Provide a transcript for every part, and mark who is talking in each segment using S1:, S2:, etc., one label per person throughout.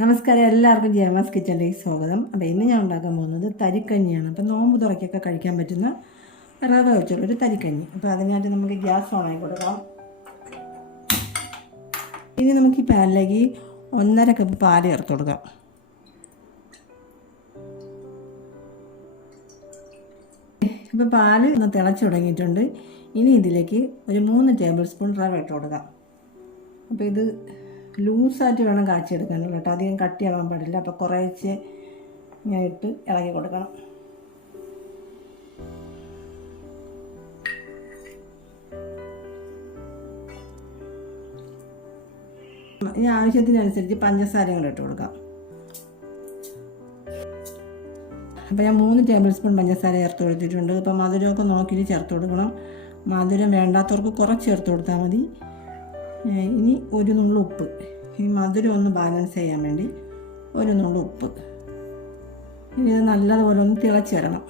S1: നമസ്കാരം എല്ലാവർക്കും ജയമാസ് കിച്ചണിലേക്ക് സ്വാഗതം. അപ്പോൾ ഇന്ന് ഞാൻ ഉണ്ടാക്കാൻ പോകുന്നത് തരിക്കഞ്ഞിയാണ്. അപ്പോൾ നോമ്പ് തുറക്കൊക്കെ കഴിക്കാൻ പറ്റുന്ന റവ വെച്ചുള്ള ഒരു തരിക്കഞ്ഞി. അപ്പോൾ അതിനായിട്ട് നമുക്ക് ഗ്യാസ് ഓണാക്കി കൊടുക്കാം. ഇനി നമുക്ക് ഈ പാനിലേക്ക് ഒന്നര കപ്പ് പാൽ ചേർത്ത് കൊടുക്കാം. ഇപ്പോൾ പാൽ ഒന്ന് തിളച്ച് തുടങ്ങിയിട്ടുണ്ട്. ഇനി ഇതിലേക്ക് ഒരു മൂന്ന് ടേബിൾ സ്പൂൺ റവ ഇട്ട് കൊടുക്കാം. അപ്പോൾ ഇത് ലൂസായിട്ട് വേണം കാച്ചിയെടുക്കാനുള്ള കേട്ടോ. അധികം കട്ടിയാവാൻ പാടില്ല. അപ്പോൾ കുറേശ്ശെ ഞാൻ ഇട്ട് ഇളകി കൊടുക്കണം. ഇനി ആവശ്യത്തിനനുസരിച്ച് പഞ്ചസാരയും കൂടെ ഇട്ട് കൊടുക്കാം. അപ്പോൾ ഞാൻ മൂന്ന് ടേബിൾ സ്പൂൺ പഞ്ചസാര ചേർത്ത് കൊടുത്തിട്ടുണ്ട്. അപ്പോൾ മധുരമൊക്കെ നോക്കിയിട്ട് ചേർത്ത് കൊടുക്കണം. മധുരം വേണ്ടാത്തവർക്ക് കുറച്ച് ചേർത്ത് കൊടുത്താൽ മതി. ഇനി ഒരു നുള്ളു ഉപ്പ്. ഈ മധുരം ഒന്ന് ബാലൻസ് ചെയ്യാൻ വേണ്ടി ഒരു നുള്ളു ഉപ്പ്. ഇനി ഇത് നല്ലതുപോലെ ഒന്ന് തിളച്ച് വരണം.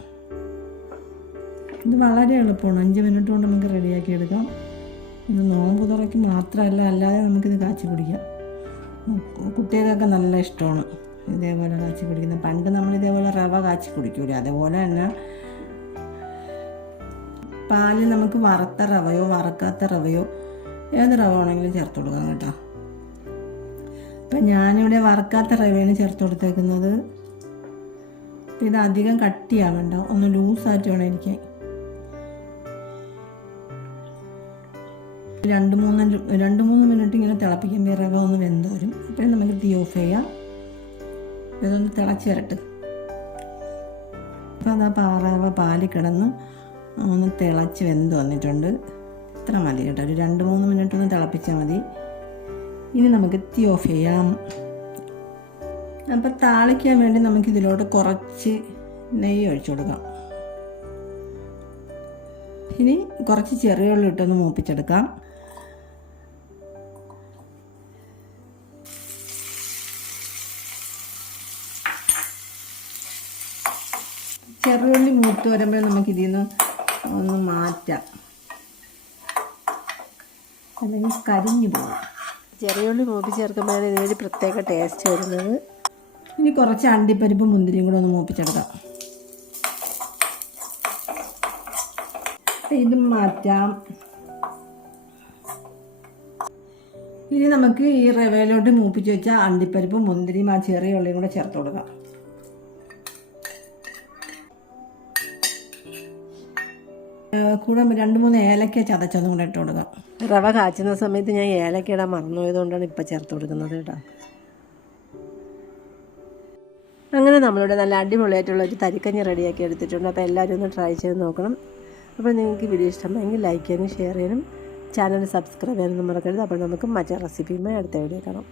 S1: ഇത് വളരെ എളുപ്പമാണ്. അഞ്ച് മിനിറ്റ് കൊണ്ട് നമുക്ക് റെഡിയാക്കി എടുക്കാം. ഇത് നോമ്പ് തുറയ്ക്ക് മാത്രമല്ല അല്ലാതെ നമുക്കിത് കാച്ചി കുടിക്കാം. കുട്ടികൾക്കൊക്കെ നല്ല ഇഷ്ടമാണ് ഇതേപോലെ കാച്ചി കുടിക്കുന്നത്. പണ്ട് നമ്മൾ ഇതേപോലെ റവ കാച്ചി കുടിക്കൂല? അതേപോലെ തന്നെ പാലിൽ നമുക്ക് വറുത്ത റവയോ വറക്കാത്ത റവയോ ഏത് റവ വേണമെങ്കിലും ചേർത്ത് കൊടുക്കാം കേട്ടോ. അപ്പം ഞാനിവിടെ വറക്കാത്ത റവയാണ് ചേർത്ത് കൊടുത്തേക്കുന്നത്. ഇത് അധികം കട്ടിയാവണ്ട. ഒന്ന് ലൂസായിട്ട് വേണം എനിക്ക് രണ്ട് മൂന്ന് രണ്ട് മൂന്ന് മിനിറ്റ് ഇങ്ങനെ തിളപ്പിക്കുമ്പോൾ റവ ഒന്ന് വെന്ത് വരും അപ്പം നമുക്ക് തീ ഓഫ് ചെയ്യാം. ഇതൊന്ന് തിളച്ച് വരട്ടെ. അപ്പോൾ അതാ പാറവ പാലിൽ കിടന്ന് ഒന്ന് തിളച്ച് വെന്ത് വന്നിട്ടുണ്ട്. ഇത്ര മതി കേട്ടോ. ഒരു രണ്ട് മൂന്ന് മിനിറ്റ് ഒന്ന് തിളപ്പിച്ചാൽ മതി. ഇനി നമുക്ക് തീ ഓഫ് ചെയ്യാം. അപ്പോൾ താളിക്കാൻ വേണ്ടി നമുക്ക് ഇതിലോട്ട് കുറച്ച് നെയ്യ് ഒഴിച്ചു കൊടുക്കാം. ഇനി കുറച്ച് ചെറിയ ഉള്ളി ഇട്ടൊന്ന് മൂപ്പിച്ചെടുക്കാം. ചെറുള്ളി മൂത്ത് വരുമ്പോൾ നമുക്ക് ഇതിൽ നിന്ന് ഒന്ന് മാറ്റാം. അല്ലെങ്കിൽ കരിഞ്ഞു പോകും
S2: ചെറിയുള്ളി മൂപ്പി ചേർക്കുമ്പോഴാണ് ഇതിനൊരു പ്രത്യേക ടേസ്റ്റ് വരുന്നത്.
S1: ഇനി കുറച്ച് അണ്ടിപ്പരിപ്പ് മുന്തിരിയും കൂടെ ഒന്ന് മൂപ്പിച്ചെടുക്കാം. ഇത് മാറ്റാം. ഇനി നമുക്ക് ഈ റവയിലോട്ട് മൂപ്പിച്ച് വെച്ച അണ്ടിപ്പരിപ്പ് മുന്തിരിയും ആ ചെറിയ ഉള്ളിയും കൂടെ ചേർത്ത് കൊടുക്കാം. കൂടെ രണ്ട് മൂന്ന് ഏലക്ക ചതച്ചതും കൂടെ ഇട്ട് കൊടുക്കാം.
S2: റവ കാച്ചുന്ന സമയത്ത് ഞാൻ ഏലക്ക ഇടാൻ മറന്നുപോയതുകൊണ്ടാണ് ഇപ്പം ചേർത്ത് കൊടുക്കുന്നത് കേട്ടോ. അങ്ങനെ നമ്മളിവിടെ നല്ല അടിപൊളിയായിട്ടുള്ള ഒരു തരിക്കഞ്ഞി റെഡിയാക്കി എടുത്തിട്ടുണ്ട്. അപ്പോൾ എല്ലാവരും ഒന്ന് ട്രൈ ചെയ്ത് നോക്കണം. അപ്പോൾ നിങ്ങൾക്ക് വീഡിയോ ഇഷ്ടമായെങ്കിൽ ലൈക്ക് ചെയ്യാനും ഷെയർ ചെയ്യാനും ചാനൽ സബ്സ്ക്രൈബ് ചെയ്യാനൊന്നും മറക്കരുത്. അപ്പോൾ നമുക്ക് മറ്റേ റെസിപ്പിയുമായി അടുത്ത വീഡിയോ കാണാം.